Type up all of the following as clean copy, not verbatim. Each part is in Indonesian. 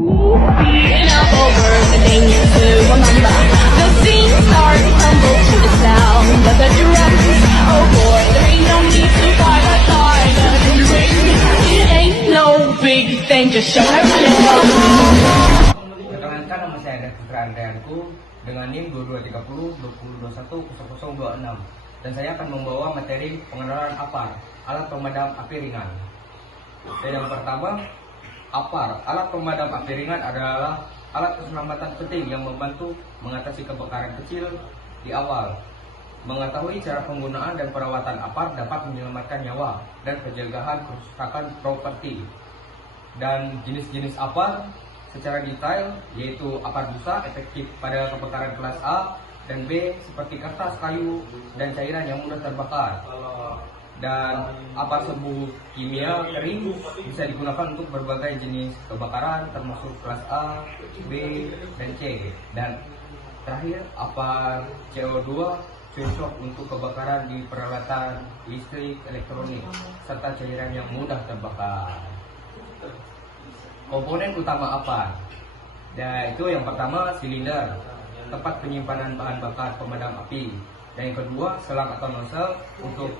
Up over the things to remember. The scene starts to tumble to the sound of the drums. Oh boy, there ain't no need to fight a side of the ring. It ain't no big thing, just show everything. Perkenalkan, nama saya Andreas Putra Andreanku dengan NIM 2230 2021 0026 dan saya akan membawa materi pengenalan APAR, alat pemadam api ringan. Dan yang pertama, APAR, alat pemadam api ringan adalah alat keselamatan penting yang membantu mengatasi kebakaran kecil di awal. Mengetahui cara penggunaan dan perawatan APAR dapat menyelamatkan nyawa dan pencegahan kerusakan properti. Dan jenis-jenis APAR secara detail yaitu APAR busa efektif pada kebakaran kelas A dan B seperti kertas, kayu, dan cairan yang mudah terbakar. Dan APAR serbuk kimia kering bisa digunakan untuk berbagai jenis kebakaran termasuk kelas A, B, dan C. Dan terakhir APAR CO2 cocok untuk kebakaran di peralatan listrik, elektronik, serta cairan yang mudah terbakar. Komponen utama APAR, yaitu yang pertama silinder, tempat penyimpanan bahan bakar pemadam api, dan yang kedua selang atau nozzle untuk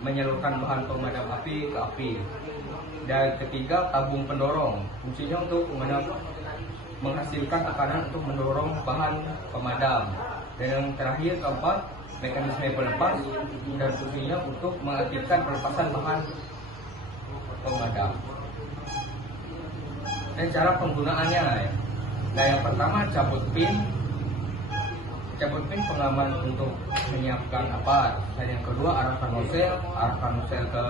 menyalurkan bahan pemadam api ke api, dan ketiga tabung pendorong, fungsinya untuk menghasilkan tekanan untuk mendorong bahan pemadam, dan yang terakhir keempat mekanisme pelepas dan fungsinya untuk mengaktifkan pelepasan bahan pemadam. Dan cara penggunaannya, nah yang pertama cabut pin pengaman untuk menyiapkan APAR, dan yang kedua arahkan nozzle ke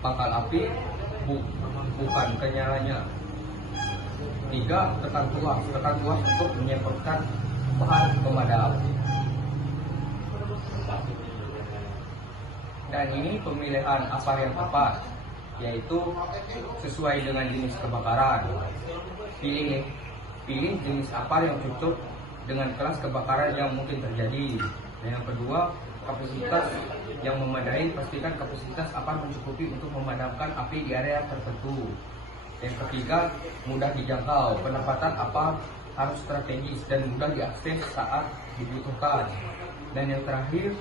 pangkal api, bukan ke nyalanya. Tiga, tekan tuas untuk menyemprotkan bahan pemadam. Dan ini pemilihan APAR yang tepat, yaitu sesuai dengan jenis kebakaran. Pilih jenis APAR yang cocok dengan kelas kebakaran yang mungkin terjadi. Dan yang kedua, kapasitas yang memadai, pastikan kapasitas APAR mencukupi untuk memadamkan api di area tertentu. Yang ketiga, mudah dijangkau. Penempatan APAR harus strategis dan mudah diakses saat dibutuhkan. Dan yang terakhir,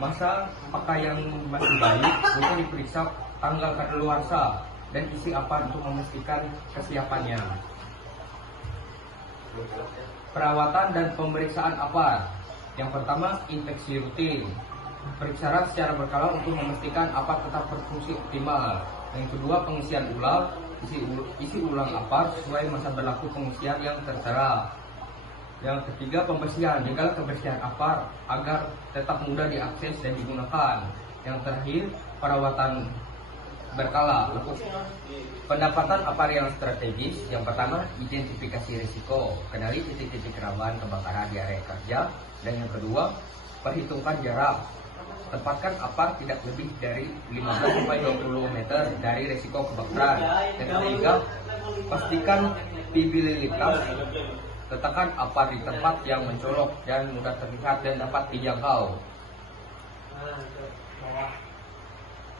masa pakai yang masih baik untuk diperiksa tanggal kadaluarsa dan isi APAR untuk memastikan kesiapannya. Perawatan dan pemeriksaan APAR. Yang pertama, inspeksi rutin. Periksa secara berkala untuk memastikan APAR tetap berfungsi optimal. Yang kedua, pengisian ulang. Isi ulang APAR sesuai masa berlaku pengisian yang tertera. Yang ketiga, pembersihan. Jaga kebersihan APAR agar tetap mudah diakses dan digunakan. Yang terakhir, perawatan berkala. Pendapatan APAR yang strategis. Yang pertama, identifikasi risiko. Kenali titik-titik rawan kebakaran di area kerja. Dan yang kedua, perhitungkan jarak. Tempatkan APAR tidak lebih dari 15-20 meter dari risiko kebakaran. Yang ketiga, pastikan visibilitas. Letakkan APAR di tempat yang mencolok dan mudah terlihat dan dapat dijangkau.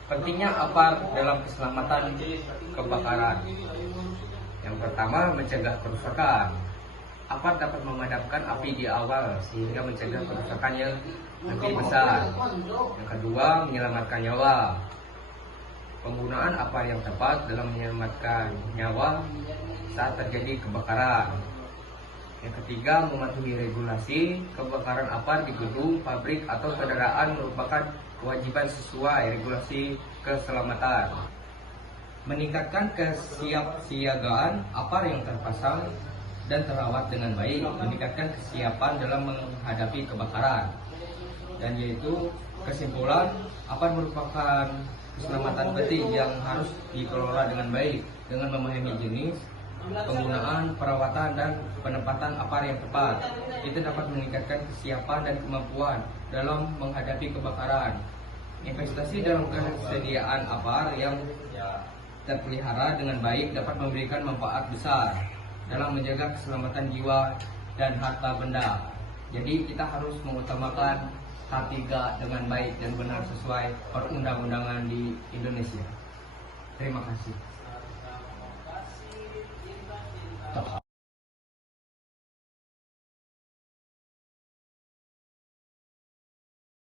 Pentingnya APAR dalam keselamatan kebakaran. Yang pertama, mencegah kerusakan. APAR dapat memadamkan api di awal sehingga mencegah kerusakan yang lebih besar. Yang kedua, menyelamatkan nyawa. Penggunaan APAR yang tepat dalam menyelamatkan nyawa saat terjadi kebakaran. Yang ketiga, mematuhi regulasi. Kebakaran APAR di gedung, pabrik, atau kendaraan merupakan kewajiban sesuai regulasi keselamatan. Meningkatkan kesiapsiagaan APAR yang terpasang dan terawat dengan baik, meningkatkan kesiapan dalam menghadapi kebakaran. Dan yaitu kesimpulan, APAR merupakan keselamatan penting yang harus dikelola dengan baik dengan memahami jenis, penggunaan, perawatan, dan penempatan APAR yang tepat. Itu dapat meningkatkan kesiapan dan kemampuan dalam menghadapi kebakaran. Investasi dalam kesediaan APAR yang terpelihara dengan baik dapat memberikan manfaat besar dalam menjaga keselamatan jiwa dan harta benda. Jadi kita harus mengutamakan H3 dengan baik dan benar sesuai perundang-undangan di Indonesia. Terima kasih.